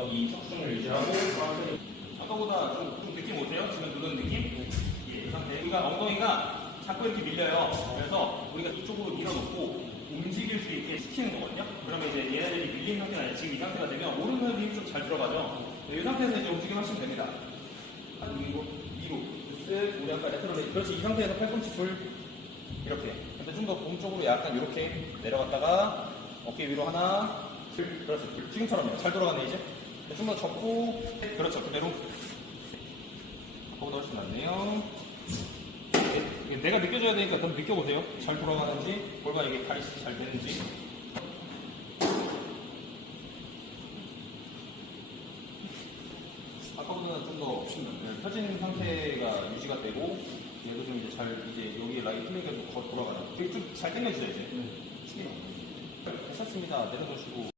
이 척순을 유지하고 아까보다 좀, 좀 느낌 오세요? 지금 누른 느낌? 예, 이 상태. 우리가 엉덩이가 자꾸 이렇게 밀려요. 그래서 우리가 이쪽으로 밀어놓고 움직일 수 있게 시키는 거거든요. 그러면 이제 얘네들이 밀린 상태가 아니라 지금 이 상태가 되면 오른손에 힘이 좀 잘 들어가죠. 네, 이 상태에서 이제 움직임 하시면 됩니다. 위로, 위로, 쓱, 우리 아까 레트로레 그렇지, 이 상태에서 팔꿈치 풀. 이렇게. 근데 좀 더 몸 쪽으로 약간 이렇게 내려갔다가 어깨 위로 하나, 둘, 그렇죠. 둘. 지금처럼요. 잘 돌아가네, 이제. 좀 더 접고, 그렇죠. 그대로. 아까보다 훨씬 낫네요. 이게 내가 느껴줘야 되니까 한번 느껴보세요. 잘 돌아가는지, 골반 이게 가이시 잘 되는지. 아까보다는 좀 더 펴진 상태가 유지가 되고 얘도 좀 이제 잘 이제 여기 라인 풀리게 더 돌아가요. 되게 좀잘 당겨주세요 이제. 네. 괜찮습니다. 내려놓으시고